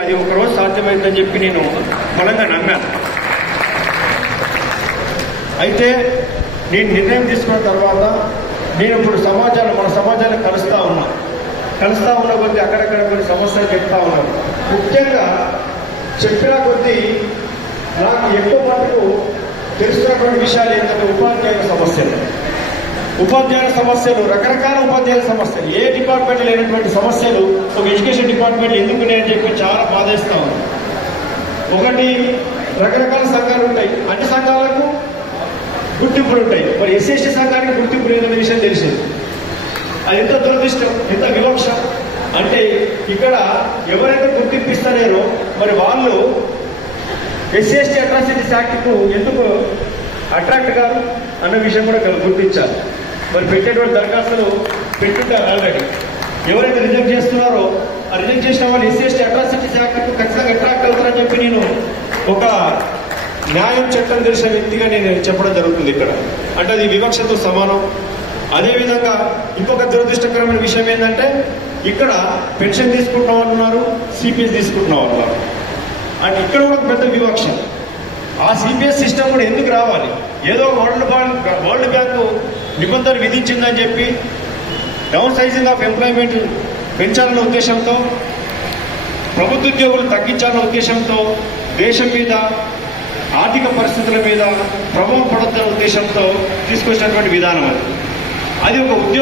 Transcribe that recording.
అది ఒకరోజు సాధ్యమైందని చెప్పి నేను బలంగా నమ్మాను. అయితే నేను నిర్ణయం తీసుకున్న తర్వాత నేను ఇప్పుడు మన సమాజాన్ని కలుస్తా ఉన్న కొద్దీ అక్కడక్కడ కొన్ని సమస్యలు చెప్తా ఉన్నాను. ముఖ్యంగా చెప్పిన కొద్దీ నాకు ఎక్కువ మటుకు తెలుస్తున్నటువంటి విషయాలు ఏంటంటే ఉపాధ్యాయుల సమస్యలు రకరకాల ఉపాధ్యాయుల సమస్యలు, ఏ డిపార్ట్మెంట్ లేనటువంటి సమస్యలు ఒక ఎడ్యుకేషన్ డిపార్ట్మెంట్ ఎందుకు ఉన్నాయని చెప్పి చాలా బాధేస్తా ఉన్నాను. ఒకటి, రకరకాల సంఘాలు ఉంటాయి, అన్ని సంఘాలకు గుర్తింపులు ఉంటాయి. మరి ఎస్సీ సంఘానికి గుర్తింపు లేదనే విషయం తెలిసింది. అది ఎంత దురదృష్టం, ఎంత వివక్ష అంటే ఇక్కడ ఎవరైతే గుర్తింపు ఇస్తలేరో మరి వాళ్ళు ఎస్సీ అట్రాసిటీస్ యాక్ట్కు ఎందుకు అట్రాక్ట్ కాదు అన్న విషయం కూడా గుర్తించాలి. మరి పెట్టేటువంటి దరఖాస్తులు పెట్టుంటారు ఆల్రెడీ. ఎవరైతే రిజెక్ట్ చేస్తున్నారో ఆ రిజెక్ట్ చేసిన వాళ్ళు ఎస్సీ అట్రాసిటీస్ యాక్ట్కు ఖచ్చితంగా అట్రాక్ట్ అవుతారని చెప్పి నేను ఒక న్యాయం చట్టం తెలిసిన వ్యక్తిగా నేను చెప్పడం జరుగుతుంది ఇక్కడ. అంటే అది వివక్షతో సమానం. అదేవిధంగా ఇంకొక దురదృష్టకరమైన విషయం ఏంటంటే ఇక్కడ పెన్షన్ తీసుకుంటున్న వాళ్ళు ఉన్నారు, సిపిఎస్ తీసుకుంటున్న వాళ్ళు ఉన్నారు. అంటే ఇక్కడ కూడా పెద్ద వివక్ష. ఆ సిపిఎస్ సిస్టమ్ కూడా ఎందుకు రావాలి? ఏదో వరల్డ్ బ్యాంక్ నిబంధనలు విధించిందని చెప్పి డౌన్ సైజింగ్ ఆఫ్ ఎంప్లాయ్మెంట్ పెంచాలన్న ఉద్దేశంతో, ప్రభుత్వ ఉద్యోగులు తగ్గించాలన్న ఉద్దేశంతో, దేశం మీద ఆర్థిక పరిస్థితుల మీద ప్రభావం పడుతున్న ఉద్దేశంతో తీసుకొచ్చినటువంటి విధానం అది. ఒక ఉద్యోగం